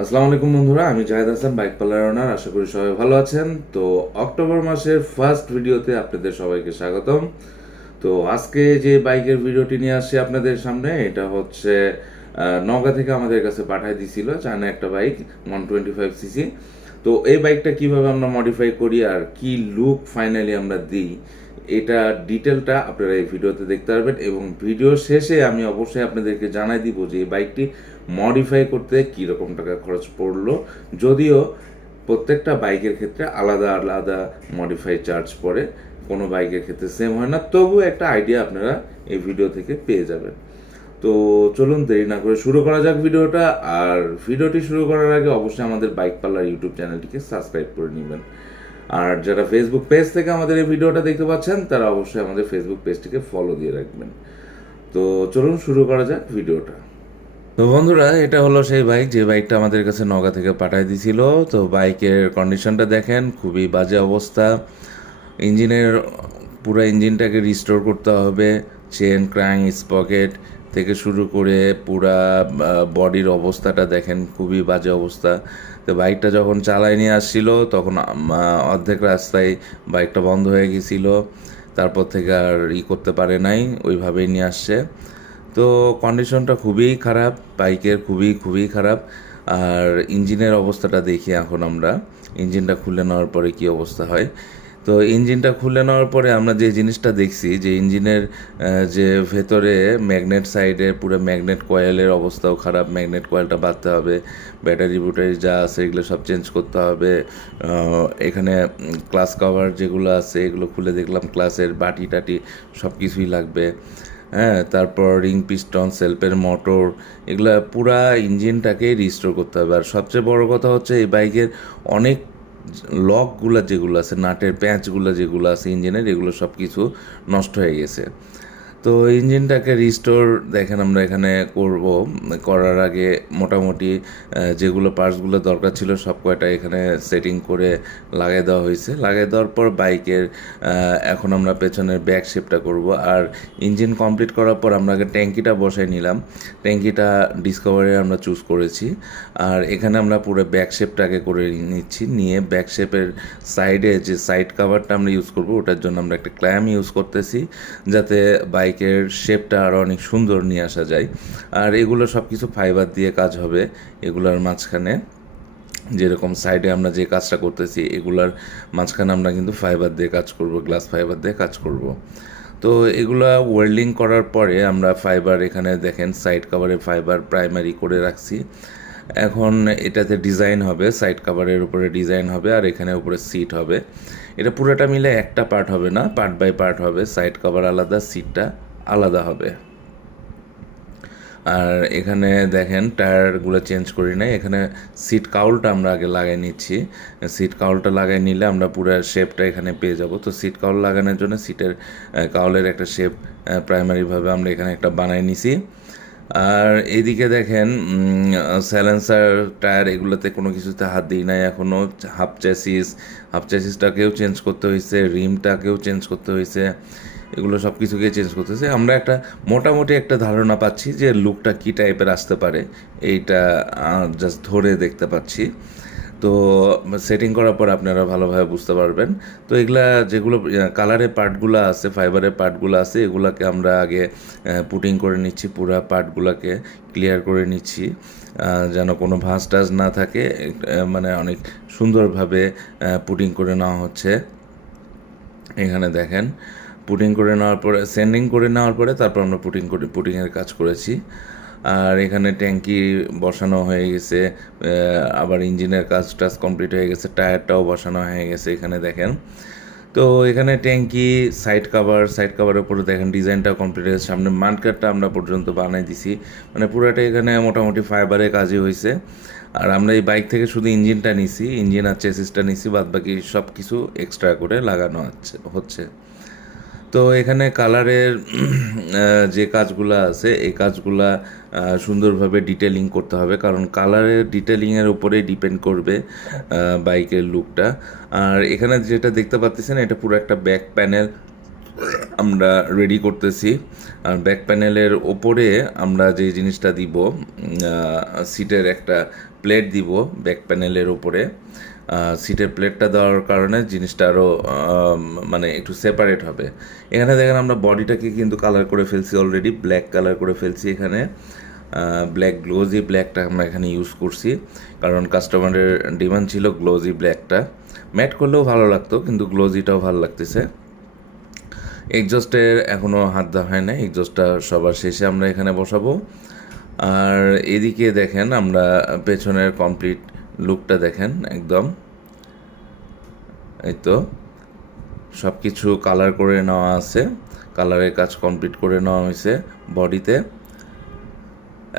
আসসালামু আলাইকুম বন্ধুরা, আমি Jahed Hasan, bike parlour owner আশা করি সবাই ভালো আছেন। তো অক্টোবর মাসের ফার্স্ট ভিডিওতে আপনাদের সবাইকে স্বাগতম। তো আজকে যে বাইকের ভিডিওটি নিয়ে আসছি আপনাদের সামনে, এটা হচ্ছে নওগাঁ থেকে আমাদের কাছে পাঠায় দিছিল চায়না একটা bike one twenty five CC তো এই বাইকটা কীভাবে আমরা মডিফাই করি আর কি লুক ফাইনালি আমরা দিই এটা ডিটেলটা আপনারা এই ভিডিওতে দেখতে পারবেন এবং ভিডিও শেষে আমি অবশ্যই আপনাদেরকে জানাই দিব যে এই বাইকটি মডিফাই করতে কী রকম টাকা খরচ পড়ল। যদিও প্রত্যেকটা বাইকের ক্ষেত্রে আলাদা আলাদা মডিফাই চার্জ পড়ে, কোনো বাইকের ক্ষেত্রে সেম হয় না। তবু একটা আইডিয়া আপনারা এই ভিডিও থেকে পেয়ে যাবেন। তো চলুন দেরি না করে শুরু করা যাক ভিডিওটা। আর ভিডিওটি শুরু করার আগে অবশ্যই আমাদের বাইক পার্লার ইউটিউব চ্যানেলটিকে সাবস্ক্রাইব করে নেবেন। আর যারা ফেসবুক পেজ থেকে আমাদের এই ভিডিওটা দেখতে পাচ্ছেন, তারা অবশ্যই আমাদের ফেসবুক পেজটিকে ফলো দিয়ে রাখবেন। তো চলুন শুরু করা যাক ভিডিওটা। তো বন্ধুরা, এটা হলো সেই বাইক যে বাইকটা আমাদের কাছে নগা থেকে পাঠিয়ে দিছিল। তো বাইকের কন্ডিশনটা দেখেন, খুবই বাজে অবস্থা। ইঞ্জিনের পুরো ইঞ্জিনটাকে রিস্টোর করতে হবে। চেন ক্রাইং স্পকেট থেকে শুরু করে পুরা বডির অবস্থাটা দেখেন, খুবই বাজে অবস্থা। তো বাইকটা যখন চালায় নিয়ে আসছিল, তখন অর্ধেক রাস্তায় বাইকটা বন্ধ হয়ে গেছিল। তারপর থেকে আর ই করতে পারে নাই, ওইভাবেই নিয়ে আসছে। তো কন্ডিশনটা খুবই খারাপ, বাইকের খুবই খুবই খারাপ। আর ইঞ্জিনের অবস্থাটা দেখি এখন আমরা। ইঞ্জিনটা খুলে নেওয়ার পরে কি অবস্থা হয়? তো ইঞ্জিনটা খুলে নেওয়ার পরে আমরা যে জিনিসটা দেখছি, যে ইঞ্জিনের যে ভেতরে ম্যাগনেট সাইডে পুরো ম্যাগনেট কয়েলের অবস্থাও খারাপ, ম্যাগনেট কয়েলটা বাঁধতে হবে, ব্যাটারি বুটারি যা আছে এগুলো সব চেঞ্জ করতে হবে এখানে ক্লাস কভার যেগুলো আছে এগুলো খুলে দেখলাম ক্লাসের বাটি টাটি সব কিছুই লাগবে হ্যাঁ তারপর রিং পিস্টন, সেলফের মোটর, এগুলো পুরা ইঞ্জিনটাকে রিস্টোর করতে হবে। আর সবচেয়ে বড় কথা হচ্ছে এই বাইকের অনেক লকগুলো যেগুলো আছে নাটের প্যাঁচগুলো যেগুলো আছে ইঞ্জিনের এগুলো সব কিছু নষ্ট হয়ে গেছে। তো ইঞ্জিনটাকে রিস্টোর দেখেন আমরা এখানে করব। করার আগে মোটামুটি যেগুলো পার্টসগুলো দরকার ছিল সব কয়টা এখানে সেটিং করে লাগিয়ে দেওয়া হয়েছে। লাগিয়ে দেওয়ার পর বাইকের এখন আমরা পেছনের ব্যাক শেপটা করব। আর ইঞ্জিন কমপ্লিট করার পর আমরা আগে ট্যাঙ্কিটা বসাই নিলাম। ট্যাঙ্কিটা ডিসকভারে আমরা চুজ করেছি। আর এখানে আমরা পুরো ব্যাক শেপটাকে করে নিচ্ছি। নিয়ে ব্যাক শেপের সাইডে যে সাইড কাভারটা আমরা ইউজ করব, ওটার জন্য আমরা একটা ক্ল্যাম ইউজ করতেছি। যাতে বাইকের শেপটা আরও অনেক সুন্দর নিয়ে আসা যায়। আর এগুলো সব কিছু ফাইবার দিয়ে কাজ হবে, এগুলোর মাঝখানে যেরকম সাইডে আমরা যে কাজটা করতেছি, এগুলার মাঝখানে আমরা কিন্তু ফাইবার দিয়ে কাজ করব গ্লাস ফাইবার দিয়ে কাজ করব। তো এগুলা ওয়েল্ডিং করার পরে আমরা ফাইবার এখানে দেখেন সাইড কাভারে ফাইবার প্রাইমারি করে রাখছি। এখন এটাতে ডিজাইন হবে সাইড কাভারের উপরে ডিজাইন হবে আর এখানে উপরে সিট হবে। এটা পুরোটা মিলে একটা পার্ট হবে না পার্ট বাই পার্ট হবে। সাইড কভার আলাদা সিটটা আলাদা হবে। আর এখানে দেখেন, টায়ারগুলো চেঞ্জ করি নাই। এখানে সিট কাউলটা আমরা আগে লাগাই নিচ্ছি। সিট কাউলটা লাগাই নিলে আমরা পুরো শেপটা এখানে পেয়ে যাব। তো সিট কাউল লাগানোর জন্য সিটের কাউলের একটা শেপ প্রাইমারিভাবে আমরা এখানে একটা বানাই নিছি। আর এদিকে দেখেন স্যালেন্সার টায়ার এগুলোতে কোনো কিছুতে হাত দিই নাই এখনও হাফ চ্যাসিস হাফ চ্যাসিসটাকেও চেঞ্জ করতে হয়েছে রিমটাকেও চেঞ্জ করতে হয়েছে এগুলো সব কিছুকে চেঞ্জ করতে হয়েছে আমরা একটা, মোটামুটি একটা ধারণা পাচ্ছি যে লুকটা কী টাইপের আসতে পারে। এইটা জাস্ট ধরে দেখতে পাচ্ছি। তো সেটিং করার পর আপনারা ভালোভাবে বুঝতে পারবেন। তো এগুলা যেগুলো কালারের পার্টগুলো আছে ফাইবারের পার্টগুলো আছে, এগুলাকে আমরা আগে পুটিং করে নিচ্ছি, পুরা পার্টগুলোকে ক্লিয়ার করে নিচ্ছি যেন কোনো ভাঁজ টাজ না থাকে মানে অনেক সুন্দরভাবে পুটিং করে নেওয়া হচ্ছে। এখানে দেখেন পুটিং করে নেওয়ার পরে সেন্ডিং করে নেওয়ার পরে তারপর আমরা পুটিং করে পুটিংয়ের কাজ করেছি। আর এখানে ট্যাঙ্কি বসানো হয়ে গেছে আবার ইঞ্জিনের কাজ টাজ কমপ্লিট হয়ে গেছে, টায়ারটাও বসানো হয়ে গেছে এখানে দেখেন। তো এখানে ট্যাঙ্কি সাইড কাভার সাইড কাভারের উপরে দেখেন ডিজাইনটা কমপ্লিট হয়েছে সামনে মানকারটা আমরা পর্যন্ত বানাই দিছি। মানে পুরোটা এখানে মোটামুটি ফাইবারের কাজই হয়েছে আর আমরা এই বাইক থেকে শুধু ইঞ্জিনটা নিছি, ইঞ্জিন আর চেসিসটা নিছি বাদ বাকি সব কিছু এক্সট্রা করে লাগানো হচ্ছে। তো এখানে কালারের যে কাজগুলো আছে, এই কাজগুলা সুন্দরভাবে ডিটেলিং করতে হবে। কারণ কালারের ডিটেলিংয়ের উপরেই ডিপেন্ড করবে বাইকের লুকটা আর এখানে যেটা দেখতে পাচ্ছেন, এটা পুরো একটা ব্যাক প্যানেল আমরা রেডি করতেছি। আর ব্যাক প্যানেলের ওপরে আমরা যে জিনিসটা দিব সিটের একটা প্লেট দিব ব্যাক প্যানেলের ওপরে। সিটের প্লেটটা দেওয়ার কারণে জিনিসটা আরও মানে একটু সেপারেট হবে। এখানে দেখেন আমরা বডিটাকে কিন্তু কালার করে ফেলছি অলরেডি ব্ল্যাক কালার করে ফেলছি এখানে। ব্ল্যাক গ্লোজি ব্ল্যাকটা আমরা এখানে ইউজ করছি, কারণ কাস্টমারের ডিমান্ড ছিল গ্লোজি ব্ল্যাকটা ম্যাট করলেও ভালো লাগতো, কিন্তু গ্লোজিটাও ভালো লাগতেছে। এক্সজস্টের এখনও হাত দেওয়া হয় না এক্সজস্টটা সবার শেষে আমরা এখানে বসাবো। আর এদিকে দেখেন আমরা পেছনের কমপ্লিট লুকটা দেখেন একদম। এই তো। সব কিছু কালার করে নেওয়া আছে। কালারের কাজ কমপ্লিট করে নেওয়া হয়েছে বডিতে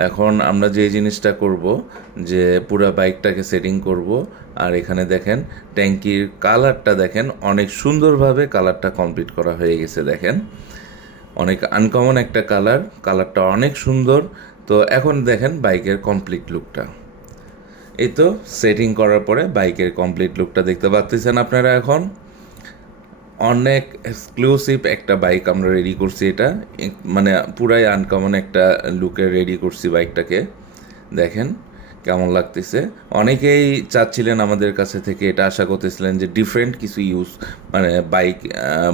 এখন আমরা যে জিনিসটা করব, যে পুরো বাইকটাকে সেটিং করব, আর এখানে দেখেন ট্যাঙ্কির কালারটা দেখেন অনেক সুন্দরভাবে কালারটা কমপ্লিট করা হয়ে গেছে দেখেন। অনেক আনকমন একটা কালার কালারটা অনেক সুন্দর। তো এখন দেখেন বাইকের কমপ্লিট লুকটা এই তো সেটিং করার পরে বাইকের কমপ্লিট লুকটা দেখতে পাচ্ছেন আপনারা এখন। অনেক এক্সক্লুসিভ একটা বাইক আমরা রেডি করছি এটা। মানে পুরাই আনকমন একটা লুকে রেডি করছি বাইকটাকে দেখেন কেমন লাগতেছে। অনেকেই চাচ্ছিলেন আমাদের কাছে থেকে এটা, আশা করতেছিলেন যে ডিফারেন্ট কিছু ইউজ মানে বাইক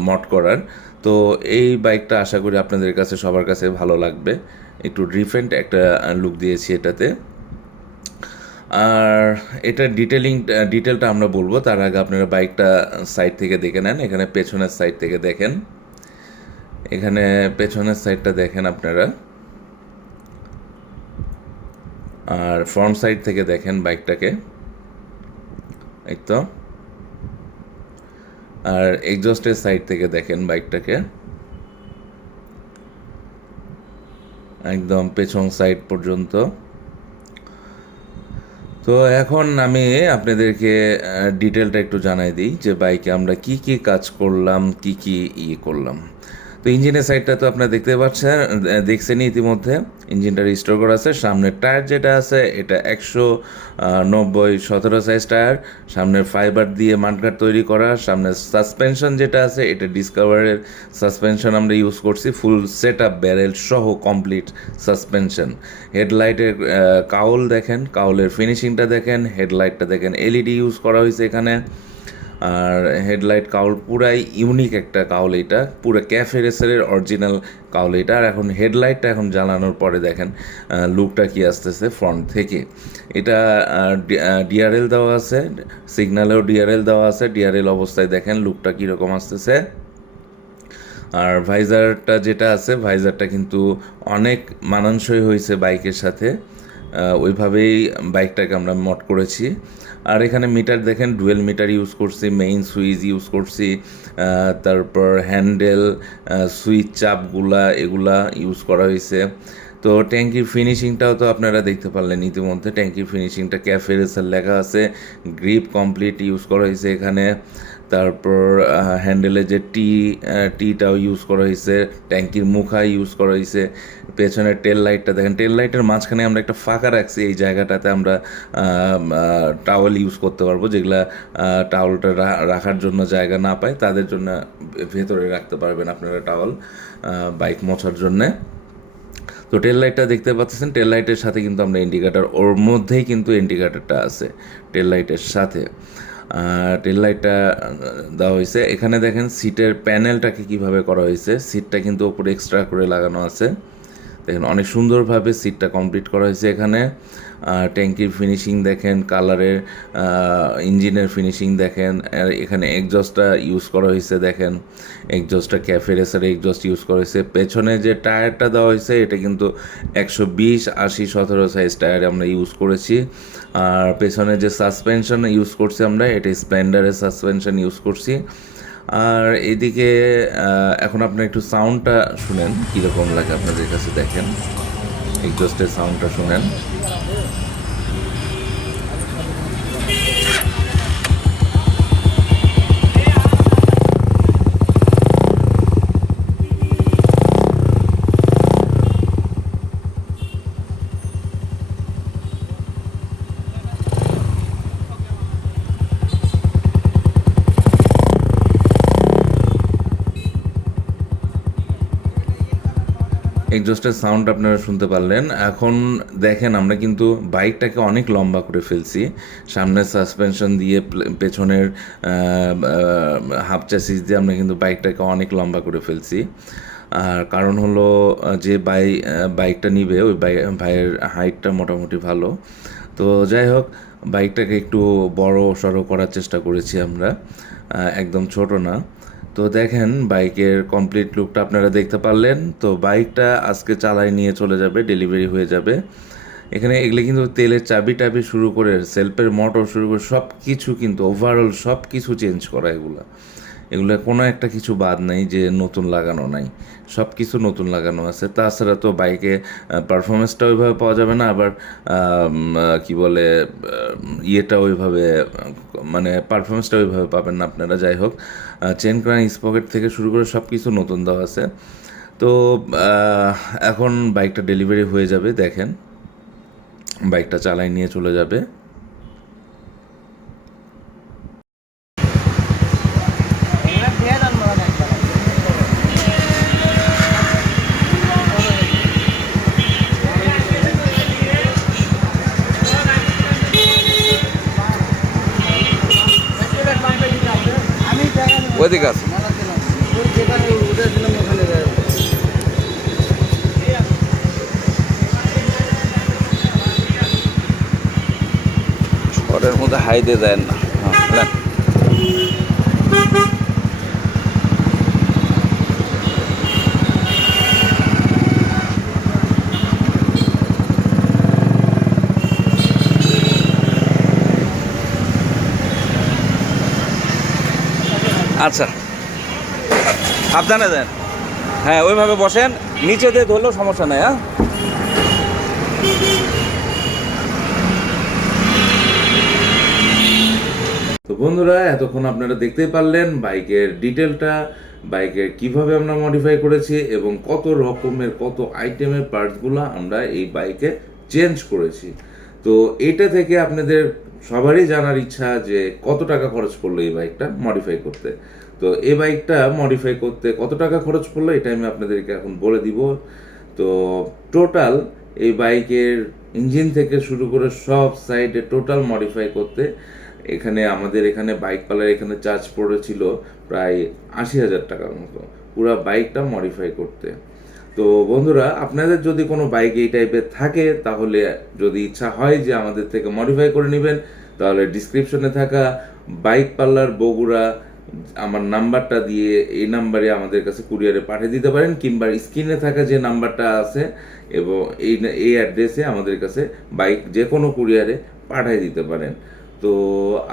মড করার। তো এই বাইকটা আশা করি আপনাদের কাছে, সবার কাছে ভালো লাগবে। একটু ডিফারেন্ট একটা লুক দিয়েছি এটাতে। আর এটা ডিটেলিং ডিটেলটা আমরা বলব। তার আগে আপনারা বাইকটা সাইড থেকে দেখে নেন। এখানে পেছনের সাইড থেকে দেখেন। এখানে পেছনের সাইডটা দেখেন আপনারা। আর ফ্রন্ট সাইড থেকে দেখেন বাইকটাকে এই তো। আর এক্সজস্টের সাইড থেকে দেখেন বাইকটাকে একদম পেছন সাইড পর্যন্ত। তো এখন আমি আপনাদেরকে ডিটেলটা একটু জানাই দিই যে বাইকে আমরা কি কি কাজ করলাম, কি কি ইয়ে করলাম। তো ইঞ্জিনের সাইডটা তো আপনারা দেখতে পাচ্ছেন দেখছেনই ইতিমধ্যে। ইঞ্জিনটা রিস্টোর করা আছে। সামনের টায়ার যেটা আছে, এটা একশো নব্বই, সতেরো সাইজ টায়ার সামনের ফাইবার দিয়ে মাঠঘাট তৈরি করা। সামনের সাসপেনশন যেটা আছে, এটা ডিসকভারের সাসপেনশন আমরা ইউজ করছি। ফুল সেট আপ ব্যারেল সহ কমপ্লিট সাসপেনশন হেডলাইটের কাউল দেখেন, কাউলের ফিনিশিংটা দেখেন হেডলাইটটা দেখেন। এলইডি ইউজ করা হয়েছে এখানে। আর হেডলাইট কাউল পুরাই ইউনিক একটা কাউল এটা পুরো ক্যাফে রেসারের অরিজিনাল কাউল এটা আর এখন হেডলাইটটা এখন জ্বালানোর পরে দেখেন লুকটা কি আসতেছে ফ্রন্ট থেকে। এটা ডিআরএল দেওয়া আছে সিগন্যালেও ডিআরএল দেওয়া আছে। ডিআরএল অবস্থায় দেখেন লুকটা কীরকম আসতেছে। আর ভাইজারটা যেটা আছে ভাইজারটা কিন্তু অনেক মানানসই হয়েছে বাইকের সাথে। ওইভাবেই বাইকটাকে আমরা মট করেছি। আর এখানে মিটার দেখেন, ডুয়েল মিটার ইউজ করছি মেইন সুইচ ইউজ করছি তারপর হ্যান্ডেল সুইচ চাপগুলা, এগুলা ইউজ করা হয়েছে। তো ট্যাঙ্কির ফিনিশিংটাও তো আপনারা দেখতে পারলেন ইতিমধ্যে। ট্যাঙ্কির ফিনিশিংটা ক্যাফে রেসার লেখা আছে, গ্রিপ কমপ্লিট ইউজ করা হয়েছে এখানে। তারপর হ্যান্ডেলে যে টি টিটাও ইউজ করা হয়েছে ট্যাঙ্কির মুখা ইউজ করা হয়েছে পেছনের টেল লাইটটা দেখেন টেল লাইটের মাঝখানে আমরা একটা ফাঁকা রাখছি, এই জায়গাটাতে আমরা টাওয়েল ইউজ করতে পারব, যেগুলা টাওয়েলটা রাখার জন্য জায়গা না পায়, তাদের জন্য ভেতরে রাখতে পারবেন আপনারা টাওয়েল বাইক মোছার জন্যে। তো টেল লাইটটা দেখতে পাচ্ছেন টেল লাইটের সাথে কিন্তু আমরা ইন্ডিকেটার ওর মধ্যেই কিন্তু ইন্ডিকেটারটা আছে টেল লাইটের সাথে। টেল লাইটটা দেওয়া হয়েছে। এখানে দেখেন সিটের প্যানেলটাকে কীভাবে করা হয়েছে। সিটটা কিন্তু ওপরে এক্সট্রা করে লাগানো আছে। দেখেন অনেক সুন্দরভাবে সিটটা কমপ্লিট করা হয়েছে এখানে। ট্যাঙ্কির ফিনিশিং দেখেন কালারের ইঞ্জিনের ফিনিশিং দেখেন এখানে এক্সজস্টটা ইউজ করা হয়েছে দেখেন। এক্সজস্টটা ক্যাফে রেসার এক্সজস্ট ইউজ করা হয়েছে। পেছনে যে টায়ারটা দেওয়া হয়েছে, এটা কিন্তু একশো বিশ, আশি, সতেরো সাইজ টায়ার আমরা ইউজ করেছি। আর পেছনে যে সাসপেনশন ইউজ করছি আমরা, এটা স্প্লেন্ডারের সাসপেনশন ইউজ করছি। আর এদিকে এখন আপনি একটু সাউন্ডটা শুনেন, কীরকম লাগে আপনাদের কাছে দেখেন? এক্সজস্টের সাউন্ডটা শুনেন। এক্সস্টের সাউন্ড আপনারা শুনতে পারলেন। এখন দেখেন, আমরা কিন্তু বাইকটাকে অনেক লম্বা করে ফেলছি। সামনের সাসপেনশন দিয়ে পেছনের হাফ চ্যাসিস দিয়ে আমরা কিন্তু বাইকটাকে অনেক লম্বা করে ফেলছি। আর কারণ হলো, যে বাই বাইকটা নিবে, ওই ভাইয়ের হাইটটা মোটামুটি ভালো। তো যাই হোক, বাইকটাকে একটু বড় সড়ো করার চেষ্টা করেছি আমরা। একদম ছোট না। তো দেখেন, বাইকের কমপ্লিট লুকটা আপনারা দেখতে পারলেন। তো বাইকটা আজকে চালায় নিয়ে চলে যাবে ডেলিভারি হয়ে যাবে। এখানে এগুলো কিন্তু তেলের চাবি টাবি শুরু করে সেলফের মোটর শুরু করে সব কিছু কিন্তু ওভারঅল সব কিছু চেঞ্জ করা এগুলো। এগুলো কোনো একটা কিছু বাদ নাই যে নতুন লাগানো নাই। সব কিছু নতুন লাগানো আছে। তাছাড়া তো বাইকে পারফরমেন্সটা ওইভাবে পাওয়া যাবে না, আবার কি বলে ইয়েটা ওইভাবে মানে পারফরমেন্সটা ওইভাবে পাবেন না আপনারা, যাই হোক। চেন ক্রান স্পকেট থেকে শুরু করে সব কিছু নতুন দেওয়া আছে। তো এখন বাইকটা ডেলিভারি হয়ে যাবে, দেখেন। বাইকটা চালাই নিয়ে চলে যাবে। মধ্যে হাই দিয়ে দেন না। হ্যাঁ, আচ্ছা। সাবধানে দেন। হ্যাঁ ওইভাবে বসেন। নিচে দিয়ে ধরলেও সমস্যা নেই হ্যাঁ। বন্ধুরা, এতক্ষণ আপনারা দেখতেই পারলেন বাইকের ডিটেলটা, বাইকের কীভাবে আমরা মডিফাই করেছি এবং কত রকমের, কত আইটেমের পার্টসগুলো আমরা এই বাইকে চেঞ্জ করেছি। তো এটা থেকে আপনাদের সবারই জানার ইচ্ছা যে কত টাকা খরচ পড়ল এই বাইকটা মডিফাই করতে। তো এই বাইকটা মডিফাই করতে কত টাকা খরচ পড়ল এটা আমি আপনাদেরকে এখন বলে দিব। তো টোটাল এই বাইকের ইঞ্জিন থেকে শুরু করে সব সাইডে টোটাল মডিফাই করতে এখানে আমাদের এখানে বাইক পার্লার এখানে চার্জ পড়েছিল প্রায় আশি হাজার টাকার মতো। পুরো বাইকটা মডিফাই করতে। তো বন্ধুরা, আপনাদের যদি কোনো বাইক এই টাইপের থাকে, তাহলে যদি ইচ্ছা হয় যে আমাদের থেকে মডিফাই করে নেবেন, তাহলে ডিসক্রিপশনে থাকা বাইক পার্লার বগুড়া আমার নাম্বারটা দিয়ে এই নাম্বারে আমাদের কাছে কুরিয়ারে পাঠিয়ে দিতে পারেন, কিংবা স্ক্রিনে থাকা যে নাম্বারটা আছে, এবং এই এই অ্যাড্রেসে আমাদের কাছে বাইক যে কোনো কুরিয়ারে পাঠিয়ে দিতে পারেন। তো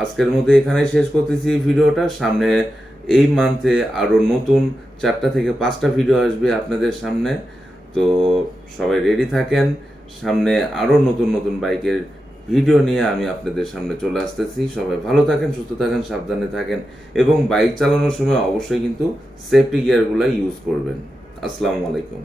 আজকের মধ্যে এখানে শেষ করতেছি ভিডিওটা। সামনে এই মান্থে আরও নতুন চারটা থেকে পাঁচটা ভিডিও আসবে আপনাদের সামনে। তো সবাই রেডি থাকেন। সামনে আরও নতুন নতুন বাইকের ভিডিও নিয়ে আমি আপনাদের সামনে চলে আসতেছি। সবাই ভালো থাকেন, সুস্থ থাকেন, সাবধানে থাকেন এবং বাইক চালানোর সময় অবশ্যই কিন্তু সেফটি গিয়ারগুলো ইউজ করবেন। আসসালামু আলাইকুম।